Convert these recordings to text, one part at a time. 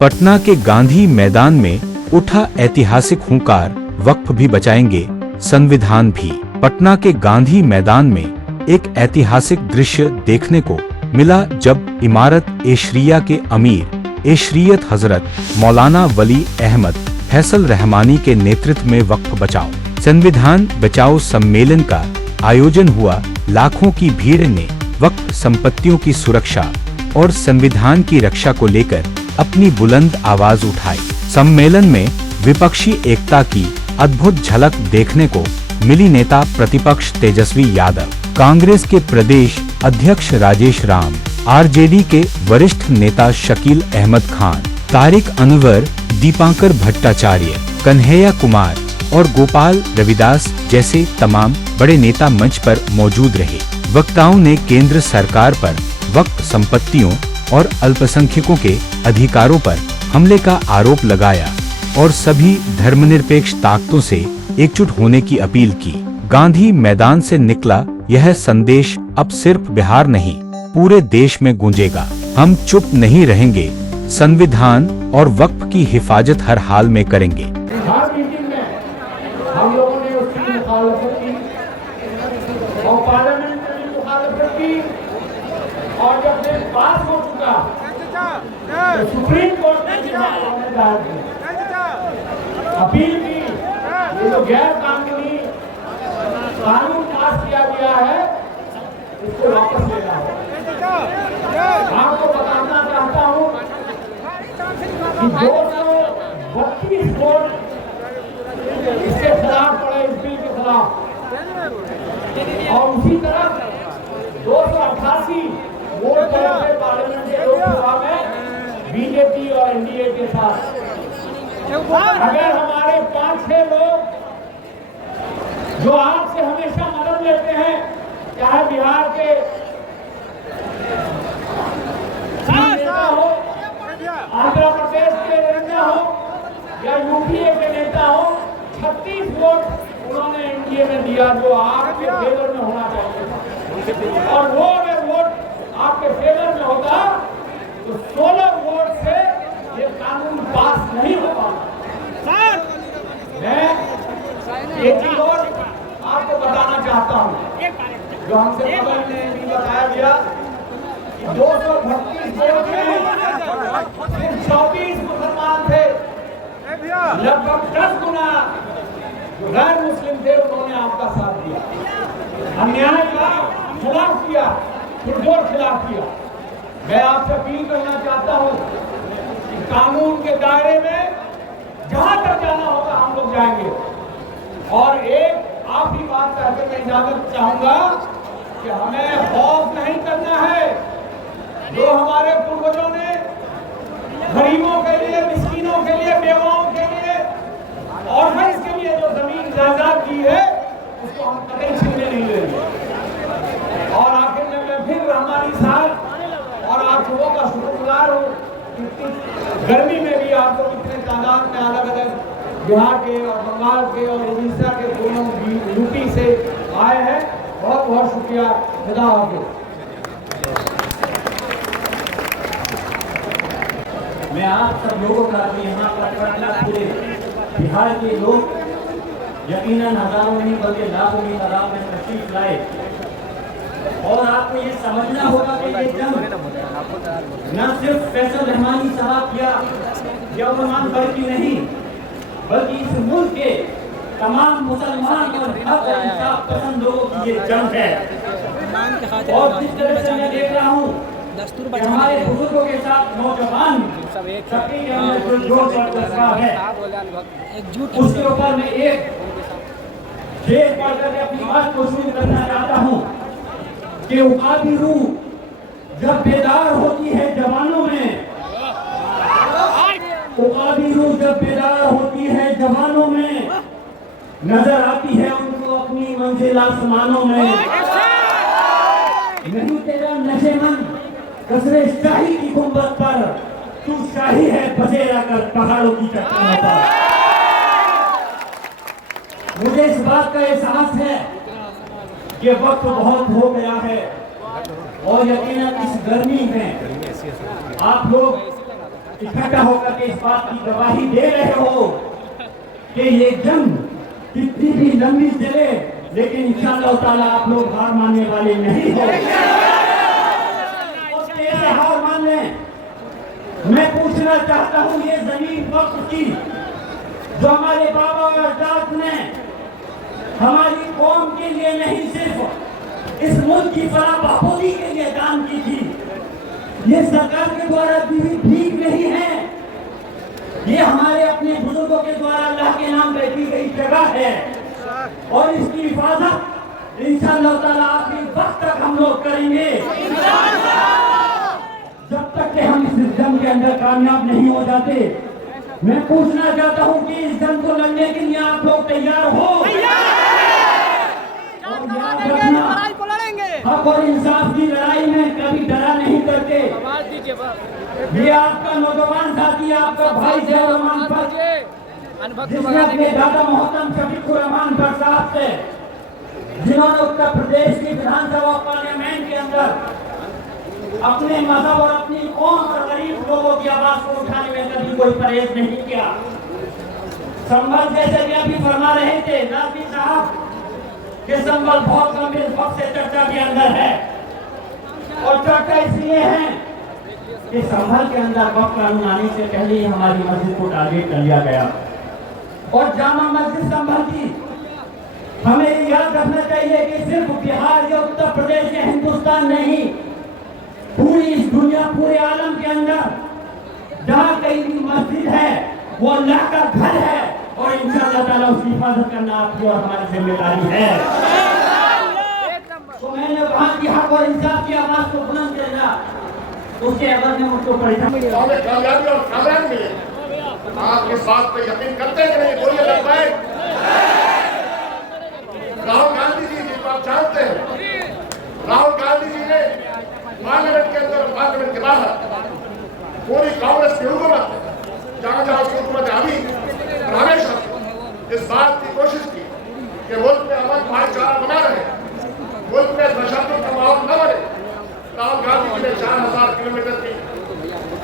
पटना के गांधी मैदान में उठा ऐतिहासिक हुंकार, वक्फ भी बचाएंगे, संविधान भी। पटना के गांधी मैदान में एक ऐतिहासिक दृश्य देखने को मिला जब इमारत एशरिया के अमीर एशरियत हजरत मौलाना वली अहमद फैसल रहमानी के नेतृत्व में वक्फ बचाओ संविधान बचाओ सम्मेलन का आयोजन हुआ। लाखों की भीड़ ने वक्फ संपत्तियों की सुरक्षा और संविधान की रक्षा को लेकर अपनी बुलंद आवाज उठाई। सम्मेलन में विपक्षी एकता की अद्भुत झलक देखने को मिली। नेता प्रतिपक्ष तेजस्वी यादव, कांग्रेस के प्रदेश अध्यक्ष राजेश राम, आरजेडी के वरिष्ठ नेता शकील अहमद खान, तारिक अनवर, दीपांकर भट्टाचार्य, कन्हैया कुमार और गोपाल रविदास जैसे तमाम बड़े नेता मंच पर मौजूद रहे। वक्ताओं ने केंद्र सरकार पर वक्फ संपत्तियों और अल्पसंख्यकों के अधिकारों पर हमले का आरोप लगाया और सभी धर्मनिरपेक्ष ताकतों से एकजुट होने की अपील की। गांधी मैदान से निकला यह संदेश अब सिर्फ बिहार नहीं, पूरे देश में गूंजेगा। हम चुप नहीं रहेंगे, संविधान और वक्फ की हिफाजत हर हाल में करेंगे। हर मीटिंग में हम लोगों ने उसकी मुखालफत की और पार्लियामेंट में भी मुखालफत की, और जब बिल पास हो चुका तो सुप्रीम कोर्ट ने अपील की। ये जो गैर कानूनी कानून पास किया गया है इसको वापस लेना है। आपको बताना चाहता हूँ कि 232 वोट इसके खिलाफ पड़े, इस बिल के खिलाफ, और उसी तरह 288 वोट पड़े पार्लियामेंट के लोकसभा में बीजेपी और एनडीए के साथ। अगर हमारे 5-6 लोग जो आपसे हमेशा मदद लेते हैं, चाहे बिहार के नेता हो, आंध्र प्रदेश के नेता हो या यूपीए के नेता हो, 36 वोट उन्होंने एनडीए में दिया जो आपके फेवर में होना चाहिए। और वो अगर वोट आपके फेवर में होता तो 16 वोट से ये कानून पास नहीं हो पाता। मैं एक चीज और आपको बताना चाहता हूँ जो हमसे बगल में भी बताया गया कि 232 वोट में सिर्फ 24 मुसलमान थे, लगभग 10 गुना जो गैर मुस्लिम थे उन्होंने आपका साथ दिया, अन्याय का खिलाफ किया, पुरजोर खिलाफ किया। मैं आपसे अपील करना चाहता हूं कि कानून के दायरे में जहां तक जाना होगा हम लोग जाएंगे। और एक आखिरी बात कहकर मैं इजाजत चाहूंगा कि हमें खौफ नहीं करना है। जो हमारे पूर्वजों ने गरीबों के लिए, मिस्कीनों के लिए, बेवाओं के लिए और के लिए जो जमीन जायदाद की है उसको हम कतई छीनने नहीं देंगे। और आखिर में मैं फिर रहमानी साहब और आप लोगों का शुक्रगुजार हूँ। गर्मी में भी आप लोग इतने तादाद में अलग अलग बिहार के और बंगाल के और उड़ीसा के दोनों यूपी से आए हैं, बहुत बहुत शुक्रिया। खुदा हाफिज़। मैं आप सब लोगों का यहाँ पर पूरे बिहार के लोग यकीनन हजारों नहीं बल्कि लाखों की तादाद में तशरीफ लाए। और आपको ये समझना होगा कि ये जंग न सिर्फ फैसल रहमानी साहब या उस्मान बल्कि नहीं, बल्कि इस मुल्क के तमाम मुसलमान और हक और इंसाफ पसंद लोगों की ये जंग है। और जिस तरह से मैं देख रहा हूँ कि हमारे बुजुर्गों के साथ नौजवान उसके ऊपर मैं एक शेर पढ़कर अपनी बात को शुरू करना चाहता हूँ कि उकाबी रूह जब बेदार होती है जवानों में, उकाबी रूह जब बेदार होती है जवानों में, नजर आती है उनको अपनी मंजिल आसमानों में। नहीं तेरा नशेमंद कसरे शाही की गुंबद पर, तू शाही है बसेरा कर पहाड़ों की चट्टानों पर। मुझे इस बात का एहसास है कि वक्त बहुत हो गया है और यकीनन इस गर्मी में आप लोग इकट्ठा होकर के इस बात की गवाही दे रहे हो कि ये जंग कितनी भी लंबी चले, लेकिन इंशाअल्लाह ताला आप लोग हार मानने वाले नहीं हो। और कैसे हार मान लें? मैं पूछना चाहता हूं, ये जमीन वक्फ की जो हमारे बाबा और अजदाद ने हमारी कौम के लिए नहीं, सिर्फ इस मुल्क की फलाह बहबूदी के लिए दान की थी, ये सरकार के द्वारा दी हुई भीख नहीं है, ये हमारे अपने बुजुर्गों के द्वारा अल्लाह के नाम पे दी गई जगह है। और इसकी हिफाजत इंशाअल्लाह ताला आखिरी वक्त तक हम लोग करेंगे, जब तक कि हम इस जंग के अंदर कामयाब नहीं हो जाते। मैं पूछना चाहता हूं कि इस जंग को लड़ने के लिए आप लोग तैयार हो? हक और इंसाफ की लड़ाई में कभी डरा नहीं करते। ये आपका नौजवान साथी, आपका भाई रहमान पर, जिसने अपने दादा मोहतरम शफीकुर रहमान पर साहब से, जिन्होंने उत्तर प्रदेश की विधानसभा पार्लियामेंट के अंदर अपने मजहब और अपनी कौम और गरीब लोगों की आवाज को उठाने में कभी कोई परहेज नहीं किया। संभल जैसे कि अभी फरमा रहे थे नाज़मी साहब कि संभल बहुत गंभीर वक्त से चर्चा के अंदर है, और चर्चा इसलिए है कि संभल के अंदर वक्त कानून आने से पहले ही हमारी मस्जिद को टारगेट कर लिया गया। और जामा मस्जिद संभल की हमें याद रखना चाहिए कि सिर्फ बिहार या उत्तर प्रदेश या हिंदुस्तान नहीं, पूरी इस दुनिया, पूरे आलम के अंदर जहाँ कहीं भी मस्जिद है वो अल्लाह का घर है, और इंशाअल्लाह ताला उसकी हिफाजत करना आपकी और हमारी जिम्मेदारी है। तो मैंने कहा कि हक और इंसाफ की आवाज को बुलंद करना, उसके अवध में मुझको परेशानी कामयाबी और कामयाबी मिले। आप इस बात पे यकीन करते हैं कि नहीं? बोलिए लगता है। राहुल गांधी जी जिनको आप जानते हैं, राहुल गांधी जी ने पार्लियामेंट के अंदर और पार्लियामेंट के बाहर पूरी कांग्रेस की हुकूमत, जहां जहां उसकी हुकूमत आई, हमेशा इस बात की कोशिश की कि मुल्क में अमन भाईचारा बना रहे, मुल्क में तशद्दुद का माहौल न बने। राहुल गांधी जी ने 4000 किलोमीटर की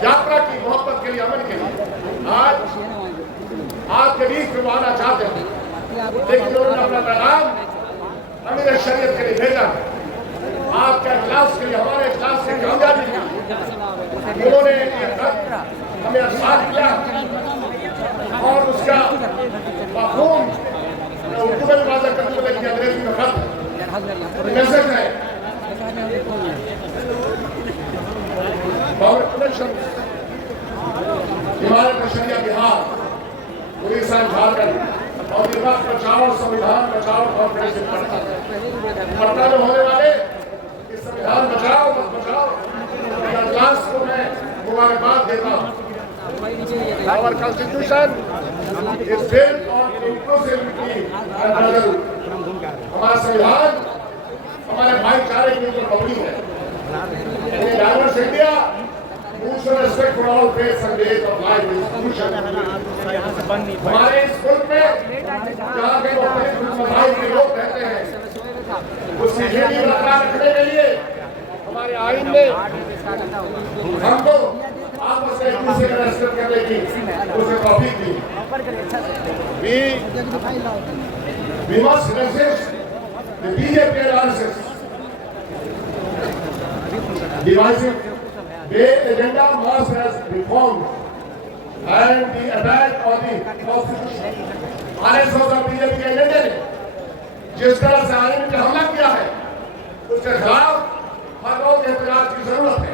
यात्रा की, मोहब्बत के लिए, अमन के लिए। आज आपके बीच में वो आना चाहते हैं, लेकिन उन्होंने अपना पैगाम अमीर शरीयत के लिए भेजा। आपके इखलास के लिए, हमारे इखलास के लिए कामयाबी की उन्होंने हमें आसाद किया, और उसका मफ़हूम उर्दू में वाज़ा करते हुए कि अंग्रेजी में खत मैसेज है। इमारत शरिया बिहार, उड़ीसा, झारखंड और निर्वाचन बचाओ, संविधान बचाओ कॉन्फ्रेंस पटना में होने वाले इस संविधान बचाओ मत बचाओ इजलास को मैं मुबारकबाद देता हूँ। Our Constitution is built on inclusivity and brotherhood. हमारा संविधान हमारे भाईचारे के ऊपर मबनी है। In diverse India, mutual respect for all faiths and ways of life is crucial. हमारे इस मुल्क में जहाँ के मज़ाहिब के लोग रहते हैं, उसकी यूनिटी बरकरार रखने के लिए हमारे आईन में हमको आपस में एक दूसरे का रेस्पेक्ट करने की उसे तौफीक दी। We must resist the BJP analysis, divisive. Their agenda was as reform and the attack on the constitution. RSS और BJP के एजेंडे ने जिस तरह से आईन पे हमला किया है, उसके खिलाफ हर रोज एहतजाज की जरूरत है।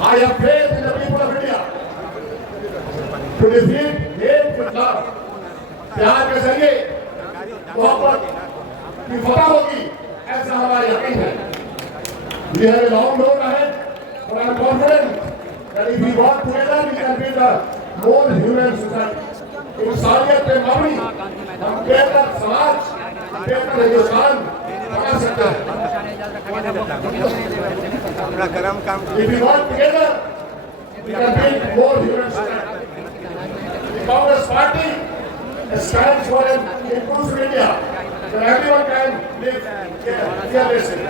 I have faith in the people of India to defeat hate with love. प्यार के जरिए मोहब्बत की फतह होगी, ऐसा हमारा यकीन है। We have a long road ahead, but I am confident that if we work together, we can build a more human society. इंसानियत पे मबनी हम बेहतर समाज, बेहतर हिंदुस्तान बना सकते हैं। If we work together, we can build more human society. The Congress Party stands for an inclusive India, where everyone can live fearlessly.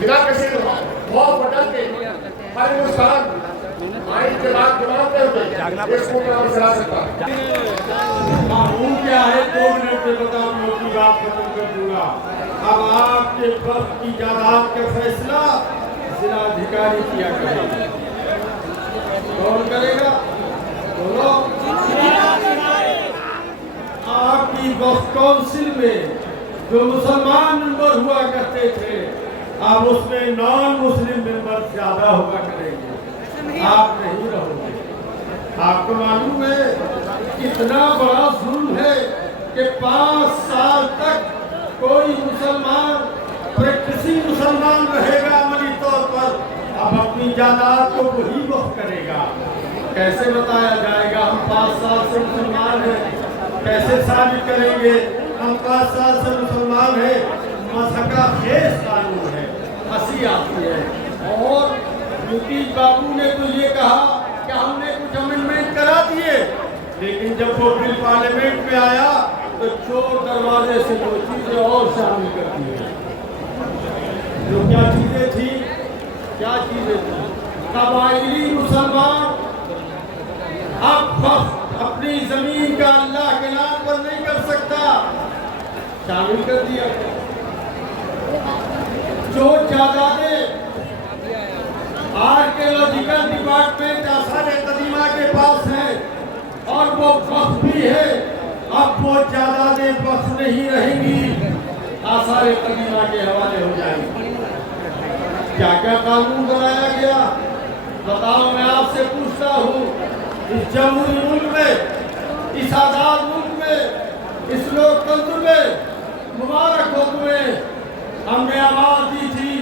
बिना किसी बहुत बदल के हर हिंदुस्तान माइक के बाद जवाब दे इसको मैं चला सकता कानून क्या है 2 मिनट में बताओ, मैं अपनी बात खत्म कर दूंगा। अब आपके वक्त की जायदाद का फैसला जिलाधिकारी किया करेगा। कौन करेगा? बोलो। आपकी वक्त काउंसिल में जो मुसलमान मेंबर हुआ करते थे, अब उसमें नॉन मुस्लिम मेंबर ज्यादा हुआ करेंगे, आप नहीं रहोगे। आपको मालूम है कितना बड़ा जुल्म है कि 5 साल तक कोई मुसलमान प्रैक्टिसिंग मुसलमान रहेगा अमली तौर पर, अब अपनी जायदाद को वही वक्त करेगा। कैसे बताया जाएगा हम 5 साल से मुसलमान हैं? कैसे साबित करेंगे हम 5 साल से मुसलमान हैं? मसका खेस कानून है, हंसी आती है। और नीतीश बाबू ने तो ये कहा कि हमने कुछ अमेंडमेंट करा दिए, लेकिन जब वो बिल पार्लियामेंट में आया तो चोर दरवाजे से 2 चीजें और शामिल कर दी है। जो क्या चीजें थी? कबायली मुसलमान अब अपनी जमीन का अल्लाह के नाम पर नहीं कर सकता, शामिल कर दिया। जो जायदादें आर्कियोलॉजिकल डिपार्टमेंट आसार कदीमा के पास है और वो वक्फ भी है, अब वो जायदादें वक्फ नहीं रहेंगी, आसार कदीमा के हवाले हो जाएंगी। क्या क्या कानून बनाया गया बताओ? मैं आपसे पूछता हूँ, इस जमहूरी मुल्क में, इस आजाद मुल्क में, इस लोकतंत्र में, मुबारक हो तुम्हें, हमने आवाज दी थी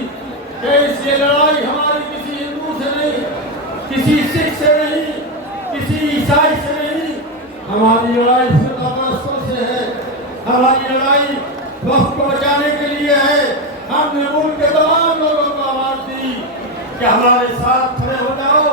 कि ये लड़ाई हमारी किसी हिंदू से नहीं, किसी सिख से नहीं, किसी ईसाई से नहीं, हमारी लड़ाई फिरकापरस्तों से है। हमारी लड़ाई वक्त को बचाने के लिए है। हमने मुल्क के तमाम लोगों को आवाज दी कि हमारे साथ खड़े हो जाओ।